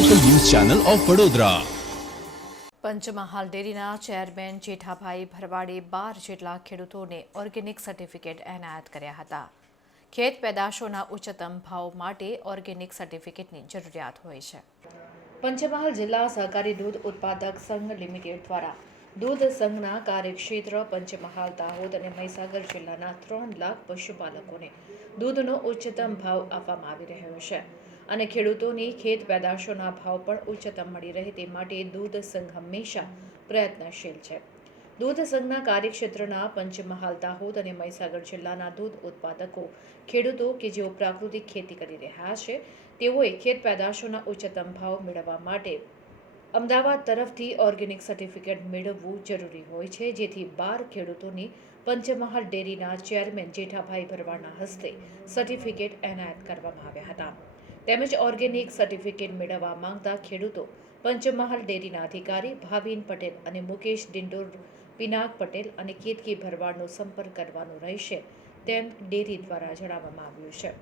Channel of Vadodara Panchmahal ડેરીના chairman Jethabhai ભરવાડે બાર જેટલા ખેડૂતોને ઓર્ગેનિક સર્ટિફિકેટ એનાયત કર્યા હતા. ખેત પેદાશોના ઉચ્ચતમ ભાવ માટે ઓર્ગેનિક સર્ટિફિકેટની જરૂરિયાત હોય છે. પંચમહાલ જિલ્લા સહકારી દૂધ ઉત્પાદક સંઘ લિમિટેડ દ્વારા દૂધ સંઘના કાર્યક્ષેત્ર પંચમહાલ દાહોદ અને મહીસાગર જિલ્લાના ત્રણ લાખ પશુપાલકોને દૂધનો ઉચ્ચતમ ભાવ આપવામાં આવી રહ્યો છે. અને ખેડૂતોની ખેત પેદાશોના ભાવ પણ ઉચ્ચતમ મળી રહે તે માટે દૂધ સંઘ હંમેશા પ્રયત્નશીલ છે. દૂધ સંઘના કાર્યક્ષેત્રના પંચમહાલ દાહોદ અને મહીસાગર જિલ્લાના દૂધ ઉત્પાદકો, ખેડૂતો કે જેઓ પ્રાકૃતિક ખેતી કરી રહ્યા છે, તેઓએ ખેત પેદાશોના ઉચ્ચતમ ભાવ મેળવવા માટે અમદાવાદ તરફથી ઓર્ગેનિક સર્ટિફિકેટ મેળવવું જરૂરી હોય છે, જેથી બાર ખેડૂતોની પંચમહાલ ડેરીના ચેરમેન જેઠાભાઈ ભરવાડના હસ્તે સર્ટિફિકેટ એનાયત કરવામાં આવ્યા હતા. તેમજ ઓર્ગેનિક સર્ટિફિકેટ મેળવવા માંગતા ખેડૂતો પંચમહાલ ડેરીના અધિકારી ભાવિન પટેલ અને મુકેશ ડિંડોર, પિનાક પટેલ અને કેતકી ભરવાડનો સંપર્ક કરવાનો રહેશે તેમ ડેરી દ્વારા જણાવવામાં આવ્યું છે.